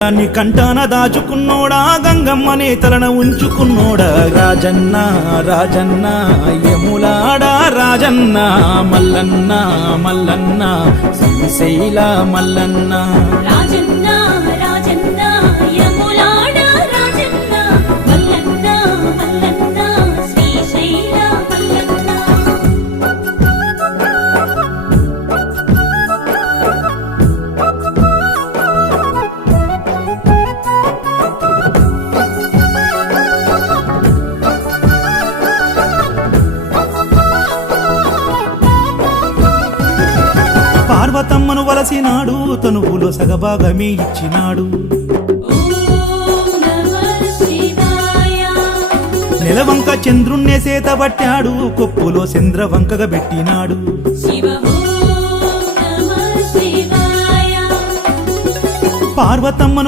దాన్ని కంటాన దాచుకున్నోడా గంగమ్మనే తలన ఉంచుకున్నోడా రాజన్న రాజన్న యములాడా రాజన్న మల్లన్న మల్లన్న శ్రీశైల మల్లన్న రాజన్న రాజన్న యములాడా రాజన్న మల్లన్న మల్లన్న శ్రీశైల మల్లన్న పార్వతమ్మను వలసినాడు తనువులో సగభాగమే ఇచ్చినాడు ఓం నమః శివాయ నెలవంక చంద్రుణ్ణే సేతబట్టాడు కొప్పులో చంద్రవంకగా పెట్టినాడు శివ ఓం నమః శివాయ పార్వతమ్మను